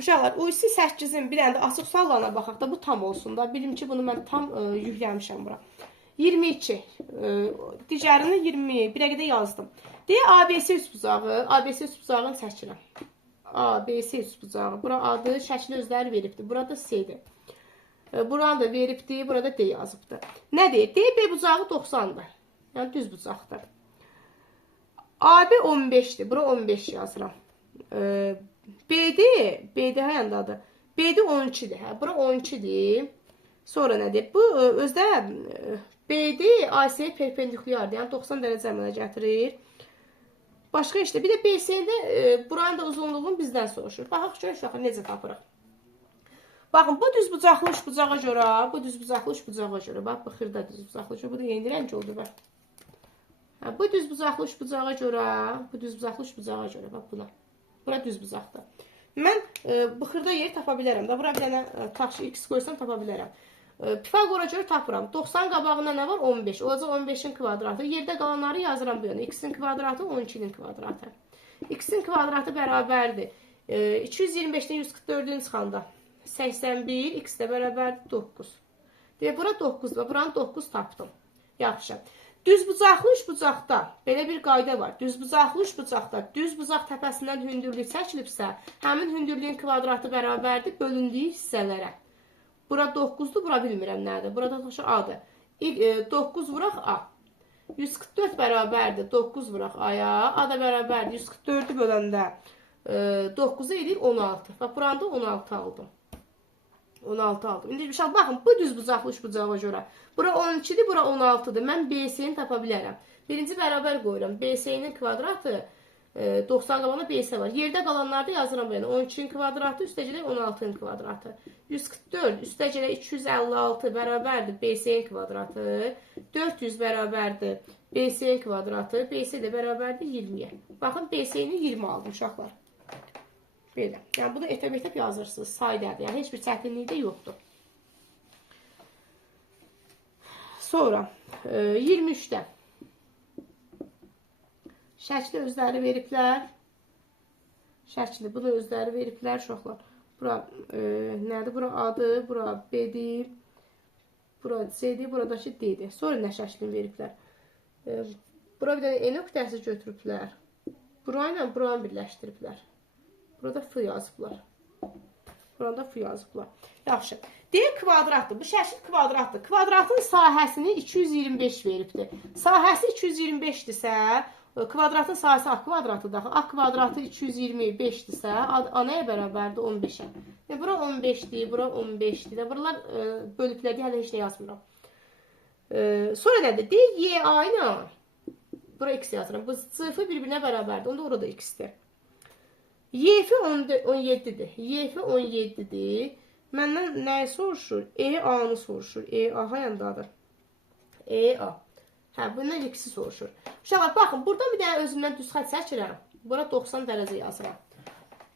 Uşaqlar, UC 8-in bir dənə də açıq suallarına baxaq da, bu tam olsun da. Bilim ki, bunu mən tam yükləmişəm bura. 22. Digərini 20. Bir dəqiqədə yazdım. Deyə ABC üçbucağı, ABC üçbucağını çəkirəm. ABC üçbucağı. Bura adı, şəkli özləri veribdir. Burada C-dir. Buranı da veribdir, burada D yazıbdır. Nə deyir? DB bucağı 90-dır. Yəni düz bucaqdır. AB 15-dir. Bura 15 yazıram. BD həyəndadır. BD 12-dir. Bura 12-dir. Sonra nədir? Bu özdə BD AC-yə perpendikulyardır. Yəni 90 dərəcə əmələ gətirir. Başqa işte bir də BC-də buranın da uzunluğunu bizdən soruşur. Baxaq görək uşaqlar necə tapırıq. Baxın, bu düz bucaqlı üçbucağa görə, bu düz bucaqlı üçbucağa görə. Bax, bu xırda düz bucaqlı üçün. Bu da yeni rəng oldu. Bax. Bu düz bucaqlı üçbucağa görə, bu düz bucaqlı üçbucağa görə. Bax, buna. Bura düz bucaqdır. Mən bu xırda yeri tapa bilərəm. Da bura bir dənə taş x qoysam tapa bilərəm. Pifagora görə tapıram. 90 qabağında nə var? 15. Olacaq 15-in kvadratı. Yerdə qalanları yazıram bu yana. X-in kvadratı 12-nin kvadratı. X-in kvadratı bərabərdir. 225-dən 144-ün çıxanda 81, x də bərabərdir 9. Deyə bura 9-dur. Buranı 9 tapdım. Yaxşı. Düz bucaqlı üçbucaqda belə bir qayda var. Düz bucaqlı üçbucaqda düz bucaq təpəsindən hündürlük çəkilibsə, həmin hündürlüyün kvadratı bərabərdir bölündüyü hissələrə. Bura 9-dur, bura bilmirəm nədir. Burada A-dır. 9 vuraq A. 144 bərabərdir 9 vuraq A-ya. A da bərabərdir 144-ü böləndə 9-u edir 16. Bax, buranda 16 aldım. 16 aldım. İndi baxın, bu düz bucaqlı üçbucağa görə. Bura 12-dir, bura 16-dır. Mən BC-ni tapa bilərəm. Birinci bərabər qoyuram. BC-nin kvadratı 90 qabağında BC var. Yerdə qalanlarda yazıram belə. 12-nin kvadratı üstəcələ 16-nın kvadratı. 144 üstəcələ 256 bərabərdir BC-nin kvadratı. 400 bərabərdir BC-nin kvadratı. BC də bərabərdir 20-yə. Baxın, BC-ni 20 aldım uşaqlar. Belə. Yəni, bunu etəb yazırsınız. Saydədir. Yəni, heç bir çətinliyi də yoxdur. Sonra, 23-də. Şəkli özləri veriblər. Şəkli, bunu özləri veriblər uşaqlar. Bura nədir? Bura A-dır, bura B-dir, bura C-dir, buradakı D-dir. Sonra nə şəklini veriblər? Bura bir dənə E nöqtəsi götürüblər. Burayla buranı birləşdiriblər. Burada F yazıblar. Burada F yazıblar. Yaxşı. D kvadratdır. Bu şəkil kvadratdır. Kvadratın sahəsini 225 veribdir. Sahəsi 225-dirsə, kvadratın sahəsi A kvadratıdır. A kvadratı 225-dirsə, A nəyə bərabərdir? 15-ə. Bura 15-dir, bura 15-dir. Buralar bölüblədi, hələ heç nə yazmıram. Sonra nədir? D, Y, A ilə bura x yazıram. Bu sıfır bir-birinə bərabərdir. Onda orada x-dir. Y-fi 17-dir. Y-fi 17-dir. Məndən nəyi soruşur? E-A-nı soruşur. E-A yandadır. E-A. Hə, bundan x-i soruşur. Uşaqlar, baxın, burada bir dənə özümdən düz xətt çəkirəm. Bura 90 dərəcə yazıram.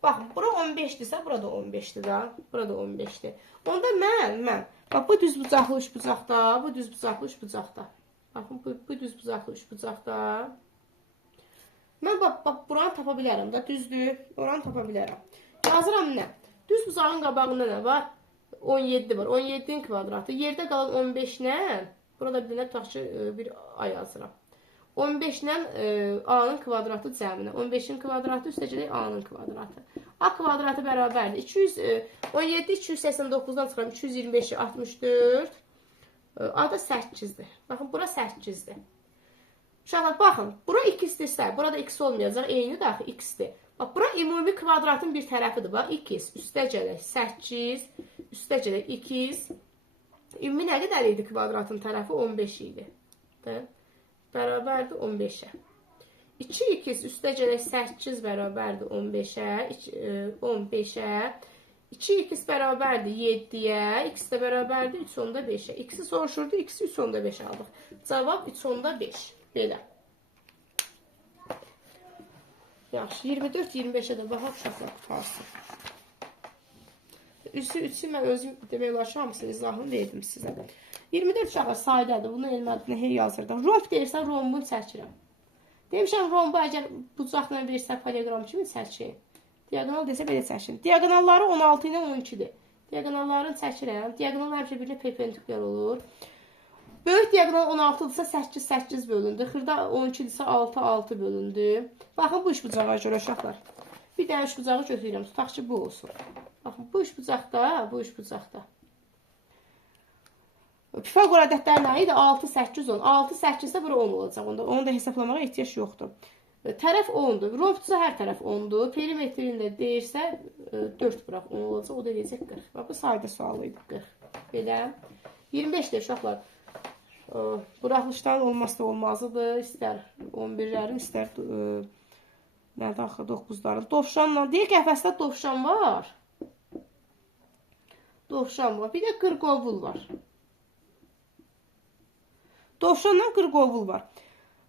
Baxın, bura 15-dirsə, burada 15-dir da. Burada 15-dir. Onda mən, bax, bu düz bucaqlı üçbucaqda, bu düz bucaqlı üçbucaqda. Baxın, bu düz bucaqlı üçbucaqda. Mən buranı tapa bilərəm da, düzdür, oranı tapa bilərəm. Yazıram nə? Düz bucağın qabağında nə var? 17 var, 17-nin kvadratı. Yerdə qalan 15-lə, burada bir dənə tutaq ki, bir A yazıram. 15-lə A-nın kvadratı cəminə. 15-in kvadratı üstəcələ A-nın kvadratı. A kvadratı bərabərdir. 17, 289-dan çıxıram, 225, 64. A da 8-dir. Baxın, bura 8-dir. Uşaqlar, baxın, bura x-dirsə, burada x olmayacaq, eyni daxı x-dir. Bax, bura ümumi kvadratın bir tərəfidir. Bax, x, üstəcələ 8, üstəcələ x. Ümumi nə qədər idi kvadratın tərəfi? 15 idi. Bərabərdir 15-ə. 2x üstəcələ 8 bərabərdir 15-ə. 2x bərabərdir 7-yə. X də bərabərdir 3.5-ə. X-i soruşurdu, x-i 3.5 aldıq. Cavab 3.5. Belə. Yaxşı, 24-25-ə də baxaq uşaqlar qutarsın. Üçü mən özüm demək olar ki, hamısını izahını verdim sizə. 24 uşaqlar saydədir. Bunu elmədinə hey yazırdım. Romb deyirsən, rombunu çəkirəm. Demişəm, rombu əgər bucaqla verirsə, poleqram kimi çəkir. Diagonal desə belə çəkin. Diagonalları 16 ilə 12-dir. Diagonallarını çəkirəm. Diagonal həmişə birinə perpendicular olur. Böyük diagonal 16-dırsa 8, 8 bölündü. Xırda 12-dirsə 6, 6 bölündü. Baxın bu üçbucağa görə uşaqlar. Bir dənə üçbucağı götürürəm. Tutaq ki, bu olsun. Baxın, bu üçbucaqda, bu üçbucaqda. Pifagor ədədləri nə idi? 6, 8, 10. 6, 8 isə bura 10 olacaq. Onu da hesablamağa ehtiyac yoxdur. Tərəf 10'dur. Rombdusa hər tərəf 10'dur. Perimetrində deyirsə 4 bıraq 10 olacaq. O da eləyəcək 40. Bax, bu sayda sualı idi 40. Belə. 25'dir uşaqlar. Buraxılışların olması da olmazıdır. İstər 11'lərin, istər nədə axı 9'ların. Dovşanla, deyək qəfəsdə dovşan var. Dovşan var. Bir də qırqovul var. Dovşanla qırqovul var.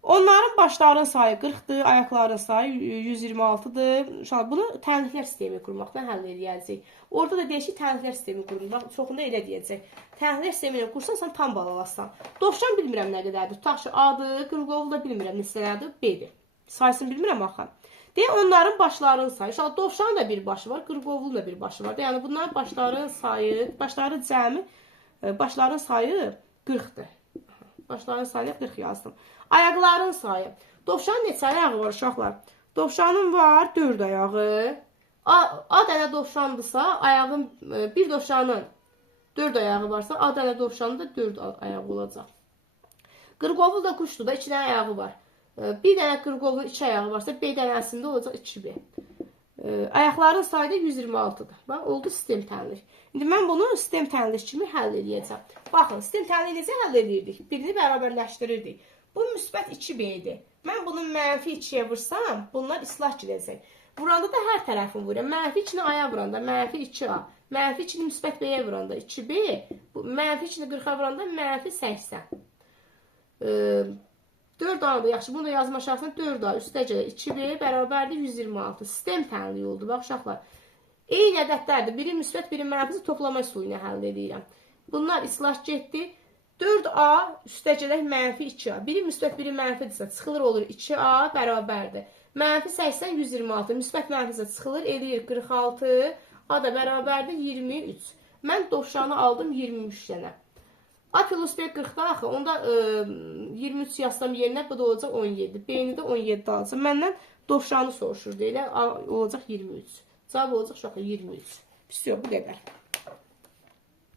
Onların başlarının sayı 40'dır, ayaqların sayı 126'dır. Bunu tənliklər sistemi qurmaqdan həll edəcək. Orada da deyək ki, tənliklər sistemi qurmaq. Çoxunda elə deyəcək. Tənliklər sistemini qursan, sən tam bal alasan. Dovşan bilmirəm nə qədərdir. Tutaq ki, A-dır, qırqovul da bilmirəm neçələrdir, B-dir. Sayısını bilmirəm axı. Deyək, onların başlarının sayı. Dovşanın da bir başı var, qırqovulun da bir başı var. Yəni, bunların başlarının sayı, başları cəmi, başların sayı 40'dır. Başların sayı 40 yazdım. Ayaqların sayı. Dovşanın neçə ayağı var uşaqlar? Dovşanın var 4 ayağı. A dənə dovşandırsa, ayağın, bir dovşanın 4 ayağı varsa, A dənə dovşanın da 4 ayağı olacaq. Qırqovul da quşdur da 2 dənə ayağı var. Bir dənə qırqovulun 2 ayağı varsa, B dənəsində olacaq 2B. Ayaqların sayı da 126'dır. Bax, oldu sistem tənlik. İndi mən bunu sistem tənlik kimi həll edəcəm. Baxın, sistem tənlik necə həll edirdik? Birini bərabərləşdirirdik. Bu müsbət 2B-dir. Mən bunu mənfi 2-yə vursam, bunlar islah gedəcək. Vuranda da hər tərəfini vururam. Mənfi 2-ni A-ya vuranda mənfi 2A. Mənfi 2-ni müsbət B-yə vuranda 2B. Mənfi 2-ni 40-a vuranda mənfi 80. 4A-dır, yaxşı. Bunu da yazma şahsına 4A üstəcə 2B bərabərdir 126. Sistem tənliyi oldu. Bax, uşaqlar. Eyni ədədlərdir. Biri müsbət, biri mənfisi toplama üsulu ilə həll edirəm. Bunlar islah getdi. 4A üstəcələ mənfi 2A. Biri müsbət, biri mənfidirsə çıxılır olur 2A bərabərdir. Mənfi 80, 126. Müsbət mənfisə çıxılır, eləyir 46. A da bərabərdir 23. Mən dovşanı aldım 23 dənə. A plus B 40'dan axı. Onda 23 yazsam yerinə bu da olacaq 17. B-ni də 17 alacaq. Məndən dovşanı soruşurdu. Elə olacaq 23. Cavab olacaq uşaqlar 23. Pis yox, bu qədər.